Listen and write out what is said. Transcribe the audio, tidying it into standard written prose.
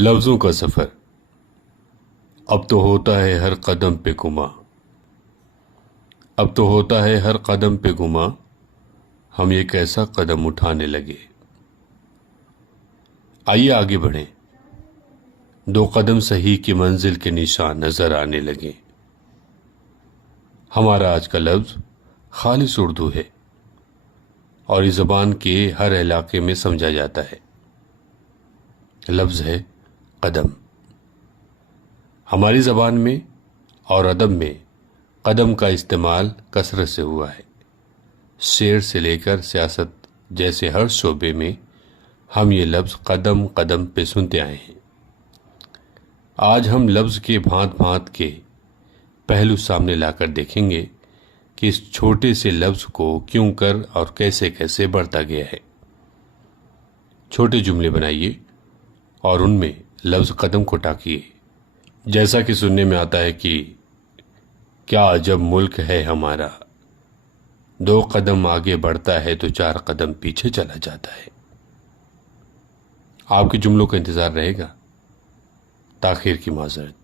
لفظوں کا سفر اب تو ہوتا ہے ہر قدم پہ گما، اب تو ہوتا ہے ہر قدم پہ گما، ہم ایک ایسا قدم اٹھانے لگے۔ آئیے آگے بڑھیں، دو قدم صحیح کی منزل کے نشان نظر آنے لگے۔ ہمارا آج کا لفظ خالص اردو ہے اور اس زبان کے ہر علاقے میں سمجھا جاتا ہے۔ لفظ ہے قدم۔ ہماری زبان میں اور ادب میں قدم کا استعمال کثرت سے ہوا ہے۔ شعر سے لے کر سیاست جیسے ہر شعبے میں ہم یہ لفظ قدم قدم پہ سنتے آئے ہیں۔ آج ہم لفظ کے بھانت بھانت کے پہلو سامنے لا کر دیکھیں گے کہ اس چھوٹے سے لفظ کو کیوں کر اور کیسے کیسے بڑھتا گیا ہے۔ چھوٹے جملے بنائیے اور ان میں لفظ قدم کو ٹاکیے، جیسا کہ سننے میں آتا ہے کہ کیا عجب ملک ہے ہمارا، دو قدم آگے بڑھتا ہے تو چار قدم پیچھے چلا جاتا ہے۔ آپ کے جملوں کا انتظار رہے گا، تاخیر کی معذرت۔